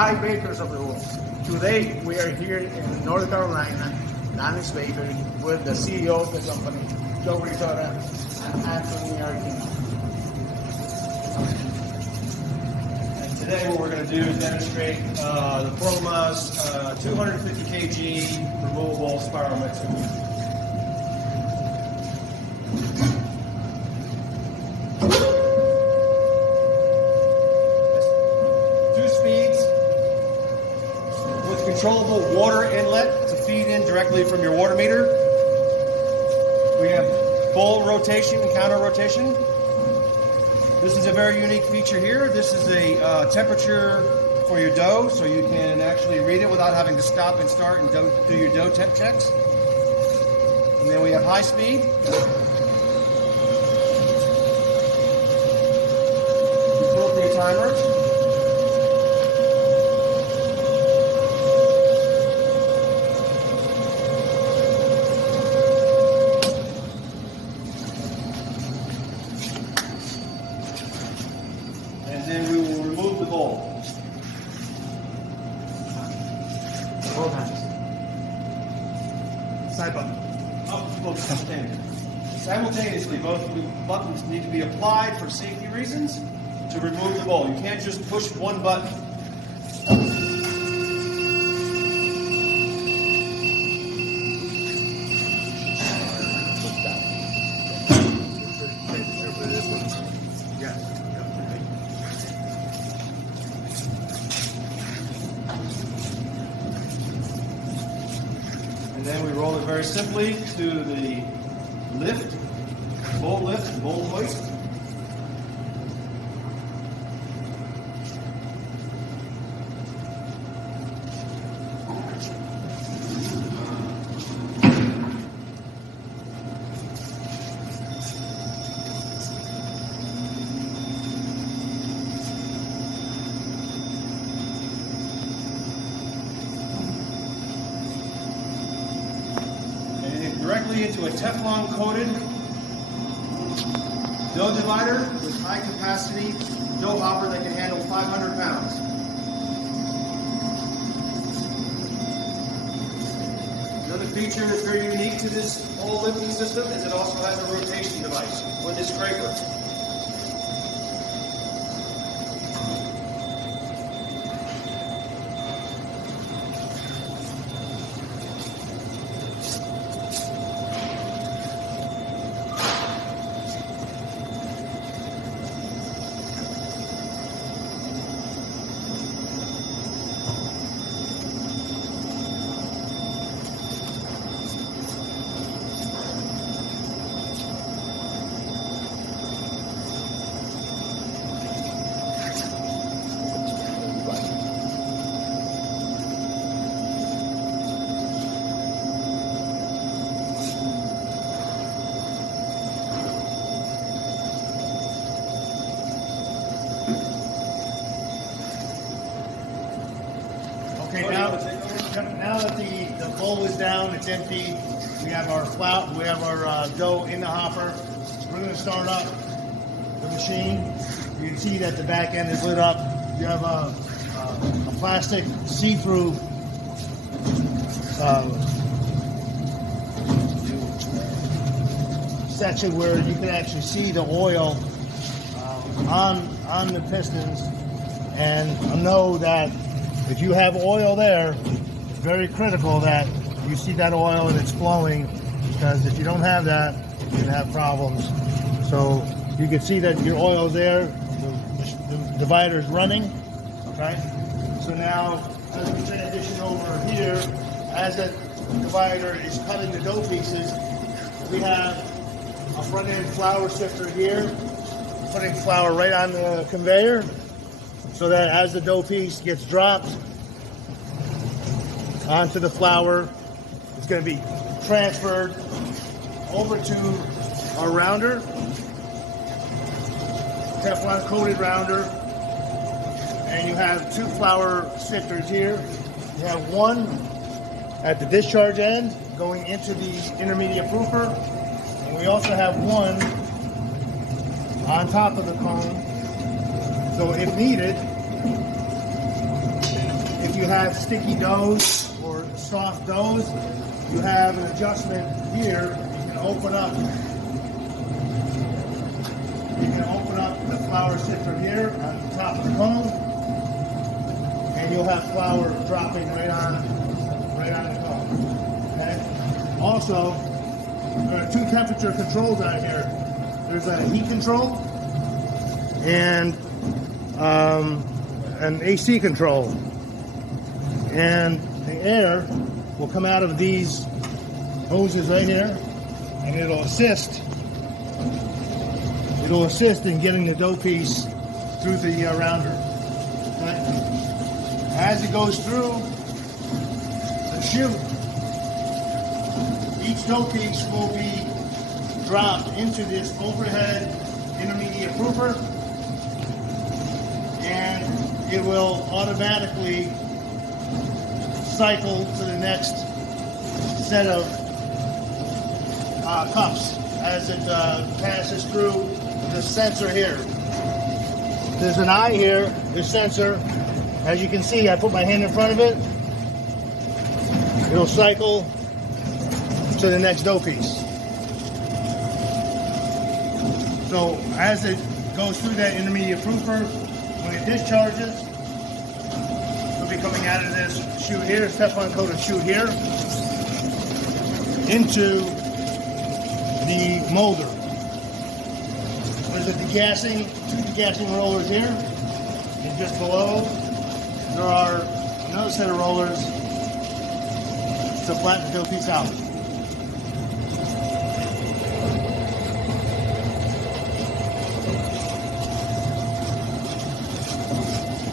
Hi bakers of the world. Today we are here in North Carolina, Donnie's Bakery, with the CEO of the company, Joe Ricotta and Anthony Arquino. And today what we're going to do is demonstrate the Proma's 250 kg removable spiral mixer. Controllable water inlet to feed in directly from your water meter. We have full rotation and counter rotation. This is a very unique feature here. This is a temperature for your dough, so you can actually read it without having to stop and start and do your dough temp checks. And then we have high speed. Appropriate timers. And then we will remove the bowl. Both hands. Side button. Up, both simultaneously. Simultaneously, both buttons need to be applied for safety reasons to remove the bowl. You can't just push one button. And then we roll it very simply to the lift, bowl hoist. Directly into a Teflon coated dough divider with high capacity dough hopper that can handle 500 pounds. Another feature that's very unique to this whole lifting system is it also has a rotation device with this scraper. Okay, now that the bowl is down, it's empty. We have our dough in the hopper. We're going to start up the machine. You can see that the back end is lit up. You have a plastic see-through section where you can actually see the oil on the pistons, and know that if you have oil there, it's very critical that you see that oil and it's flowing, because if you don't have that, you can have problems. So you can see that your oil is there, the divider is running, okay? So now, as we transition over here, as that divider is cutting the dough pieces, we have a front-end flour sifter here, putting flour right on the conveyor, so that as the dough piece gets dropped onto the flour, it's going to be transferred over to our rounder, Teflon coated rounder, and you have two flour sifters here. You have one at the discharge end going into the intermediate proofer, and we also have one on top of the cone, so if needed, you have sticky doughs or soft doughs, you have an adjustment here. You can open up. You can open up the flour sifter here on the top of the cone, and you'll have flour dropping right on the cone. Okay. Also, there are two temperature controls on here. There's a heat control and an AC control, and the air will come out of these hoses right here, and it'll assist in getting the dough piece through the rounder. Okay. As it goes through the chute, each dough piece will be dropped into this overhead intermediate proofer, and it will automatically cycle to the next set of cups as it passes through the sensor here. There's an eye here, the sensor. As you can see, I put my hand in front of it. It'll cycle to the next dough piece. So as it goes through that intermediate proofer, when it discharges, it'll be coming out of this chute here, Teflon coated chute here, into the molder. There's a two degassing rollers here, and just below there are another set of rollers to flatten the dough piece out.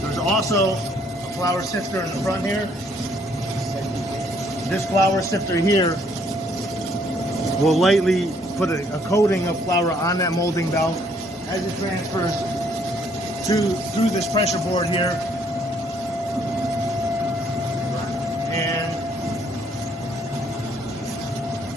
There's also a flour sifter in the front here. This flour sifter here will lightly put a coating of flour on that molding belt as it transfers through this pressure board here, and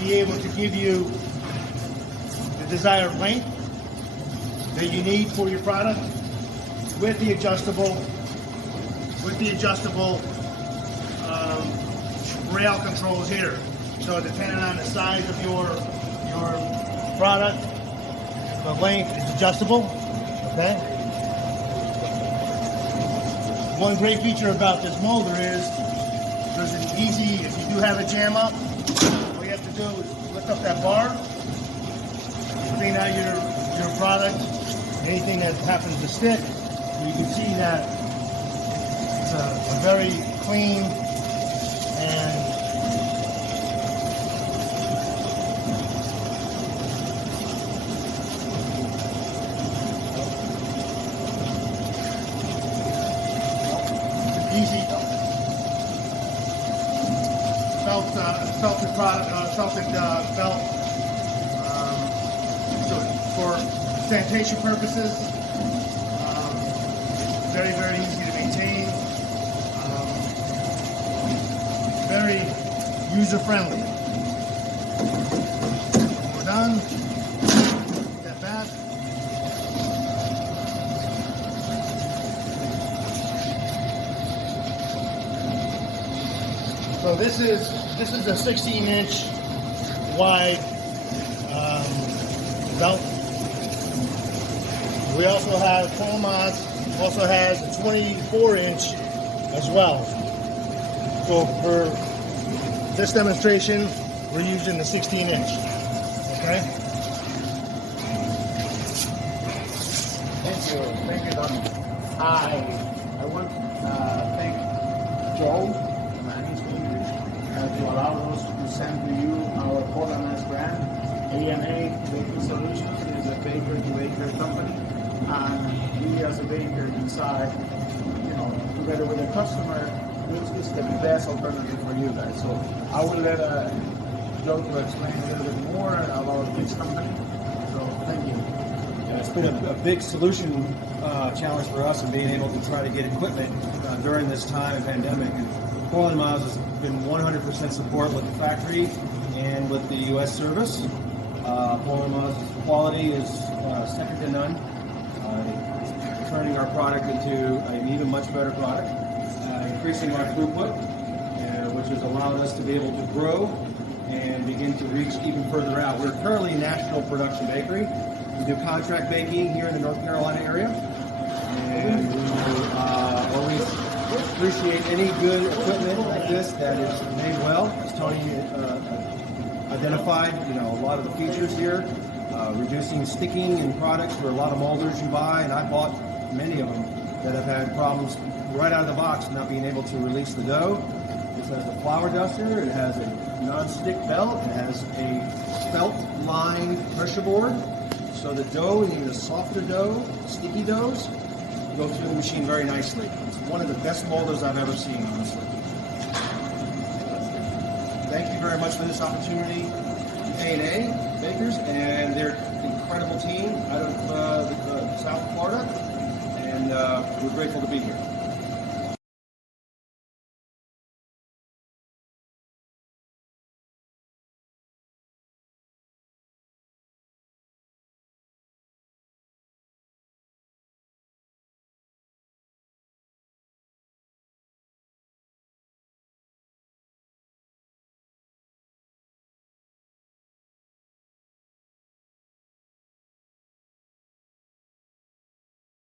be able to give you the desired length that you need for your product with the adjustable rail controls here. So depending on the size of your product, the length is adjustable. Okay. One great feature about this molder is there's an easy, if you do have a jam up, all you have to do is lift up that bar, clean out your product, anything that happens to stick. You can see that it's a very clean and easy felted belt. So for sanitation purposes, very, very easy to maintain. Very user-friendly. When we're done, put that back. So this is a 16-inch wide belt. We also have Polymaz also has a 24-inch as well. So for this demonstration, we're using the 16-inch. Okay. Thank you, Don. I want to thank Joe to allow us to present to you our Polymaz brand. AMA Baking Solutions is a baker-to-baker company, and we as a baker decide, together with the customer, which is the best alternative for you guys. So I will let Joe to explain a little bit more about this company. So thank you. Yeah, it's been a big solution challenge for us in being able to try to get equipment during this time of pandemic. Polymaz has been 100% support with the factory and with the U.S. service. Polymaz's quality is second to none. Turning our product into an even much better product. increasing our throughput, which has allowed us to be able to grow and begin to reach even further out. We're currently a national production bakery. We do contract baking here in the North Carolina area, and we always appreciate any good equipment like this that is made well. As Tony identified, a lot of the features here, reducing sticking in products for a lot of molders you buy, and I bought many of them that have had problems right out of the box not being able to release the dough. This has a flour duster, it has a non-stick belt, it has a felt-lined pressure board, so the dough, and even the softer dough, sticky doughs, go through the machine very nicely. It's one of the best molders I've ever seen, honestly. Thank you very much for this opportunity, A&A Bakers and their incredible team out of South Florida, and we're grateful to be here.